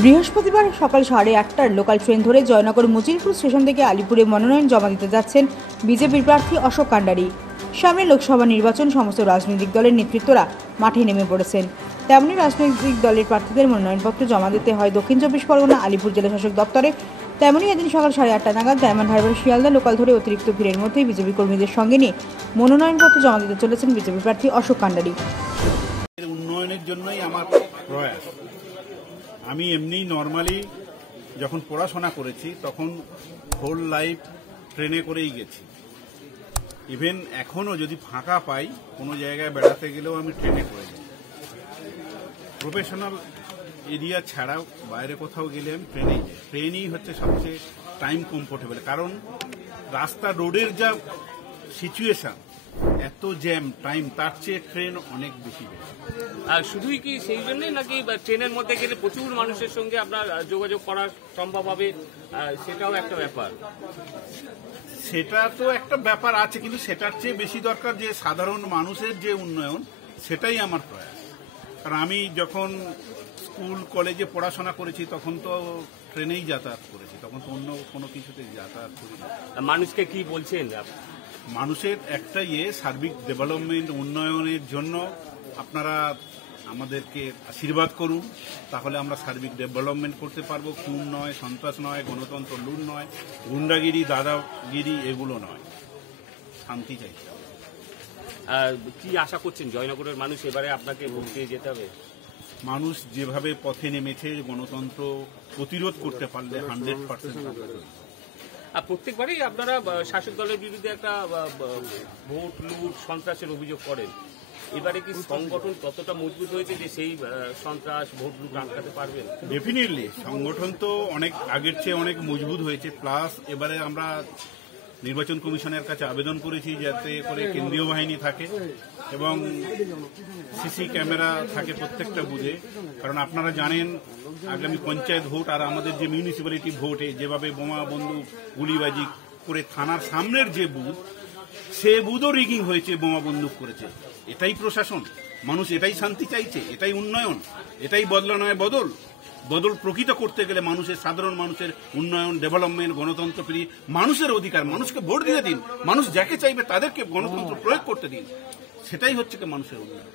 বৃহস্পতিবার সকাল 8:30টার local train ধরে জয়নগর মজিলপুর স্টেশন থেকে আলিপুরে মনোনয়ন জমা দিতে যাচ্ছেন বিজেপির প্রার্থী অশোক কান্ডারি। সামনে লোকসভা নির্বাচন, সমস্ত রাজনৈতিক দলের নেতৃত্বরা মাঠে নেমে পড়েছেন। তেমনি রাজনৈতিক দলের প্রার্থীদের মনোনয়নপত্র জমা দিতে হয় দক্ষিণ 24 পরগনা আলিপুর জেলা শাসক দপ্তরে। তেমনি এদিন সকাল 8:30টা নাগাদ ডায়মন্ড হারবার শিয়ালদা লোকাল ধরে অতিরিক্ত ভিড়ের মধ্যেই বিজেপি কর্মীদের সঙ্গে নিয়ে মনোনয়নপত্র জমা দিতে চলেছেন বিজেপি প্রার্থী অশোক কান্ডারি। উন্নয়নের জন্যই আমার প্রয়াস। আমি এমনি নর্মালি যখন পড়াশোনা করেছি তখন হোল লাইফ ট্রেনে করেই গেছি। ইভেন এখনও যদি ফাঁকা পাই কোনো জায়গায় বেড়াতে গেলেও আমি ট্রেনে করে যাই। প্রফেশনাল এরিয়া ছাড়াও বাইরে কোথাও গেলে আমি ট্রেনেই যাই। ট্রেনই হচ্ছে সবচেয়ে টাইম কমফোর্টেবল, কারণ রাস্তা রোডের যা সিচুয়েশন, এত জ্যাম টাইম, তার চেয়ে ট্রেন অনেক বেশি। আর শুধুই কি সেই জন্যই নাকি ট্রেনের মধ্যে গেলে প্রচুর মানুষের সঙ্গে আপনার যোগাযোগ করা সম্ভব হবে, সেটাও একটা ব্যাপার? সেটা তো একটা ব্যাপার আছে, কিন্তু সেটার চেয়ে বেশি দরকার যে সাধারণ মানুষের যে উন্নয়ন, সেটাই আমার প্রয়াস। কারণ আমি যখন স্কুল কলেজে পড়াশোনা করেছি তখন তো ট্রেনেই যাতায়াত করেছি, তখন তো অন্য কোনো কিছুতে যাতায়াত করি। মানুষকে কি বলছেন? মানুষের একটা সার্বিক ডেভেলপমেন্ট, উন্নয়নের জন্য আপনারা আমাদেরকে আশীর্বাদ করুন, তাহলে আমরা সার্বিক ডেভেলপমেন্ট করতে পারবো। খুন নয়, সন্ত্রাস নয়, গণতন্ত্র লুট নয়, গুন্ডাগিরি, দাদাগিরি এগুলো নয়, শান্তি চাই। কি আশা করছেন জয়নগরের মানুষ এবারে আপনাকে ভোট দিয়ে যেতে হবে? মানুষ যেভাবে পথে নেমেছে, গণতন্ত্র প্রতিরোধ করতে পারলে 100%। আর প্রত্যেকবারই আপনারা শাসক দলের বিরুদ্ধে একটা ভোট লুট, সন্ত্রাসের অভিযোগ করেন। এবারে কি সংগঠন ততটা মজবুত হয়েছে যে সেই সন্ত্রাস, ভোট লুট আটকাতে পারবেন? ডেফিনেটলি সংগঠন তো অনেক আগের চেয়ে অনেক মজবুত হয়েছে। প্লাস এবারে আমরা নির্বাচন কমিশনের কাছে আবেদন করেছি যাতে করে কেন্দ্রীয় বাহিনী থাকে এবং সিসি ক্যামেরা থাকে প্রত্যেকটা বুথে। কারণ আপনারা জানেন আগামী পঞ্চায়েত ভোট আর আমাদের যে মিউনিসিপ্যালিটি ভোটে যেভাবে বোমা, বন্দুক, গুলিবাজি করে থানার সামনের যে বুথ, সে বুথও রিগিং হয়েছে, বোমা বন্দুক করেছে। এটাই প্রশাসন, মানুষ এটাই শান্তি চাইছে, এটাই উন্নয়ন, এটাই বদলা নয় বদল। বদল প্রকৃত করতে গেলে মানুষের, সাধারণ মানুষের উন্নয়ন, ডেভেলপমেন্ট, গণতন্ত্র ফিরিয়ে মানুষের অধিকার। মানুষকে ভোট দিয়ে দিন, মানুষ যাকে চাইবে তাদেরকে গণতন্ত্র প্রয়োগ করতে দিন, সেটাই হচ্ছে মানুষের উন্নয়ন।